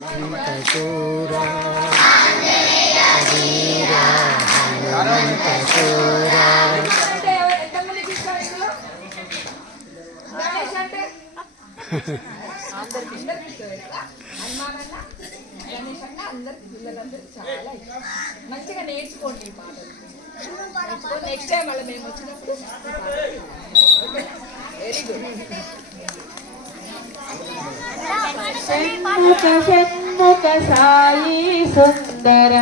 శూరా వీరా హనుమంతశూరా మంచిగా నేర్చుకోండి ఈ పాటలు. నెక్స్ట్ టైం మళ్ళీ మేము వచ్చినప్పుడు వెరీ గుడ్. షణ్ముఖ షణ్ముఖ సాయి సుందర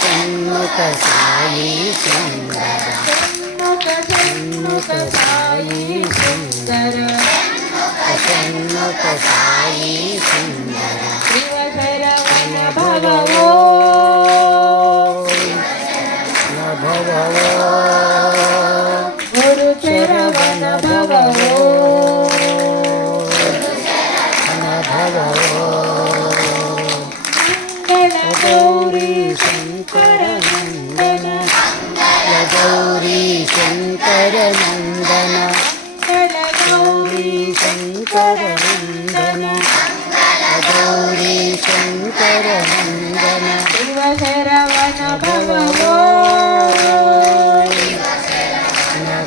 షణ్ముఖ సాయి సుందర షణ్ముఖ షణ్ముఖ సాయి సుందర షణ్ముఖ సాయి సుందర శివశరవణ భగవో భగవో గురుచరవణ భగవో గౌరీ శంకర నందన గౌరీ శంకర నందన గౌరీ శంకర నందన గౌరీ శంకర నందన శివశరవణ భగవో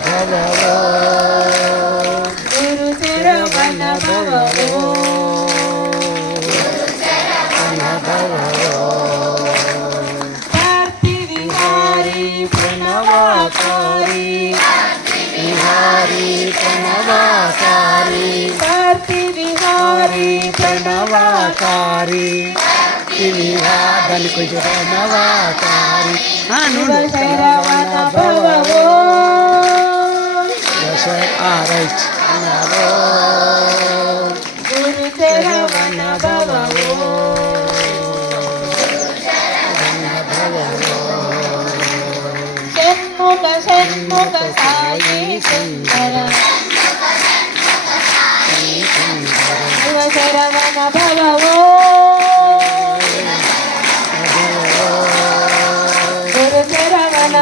భగవో గురుచరవణ భగవో ప్రణవాకారి విహారీ ప్రణవాకారి కార్తి విహారీ ప్రణవాకారి దాని కొంచెం ప్రణవాకారి శరవణ భగవో రైట్ గురుచరవణ భగవో షణ్ముఖ షణ్ముఖ సాయి సుందర శివశరవణ భగవో గురుచరవణ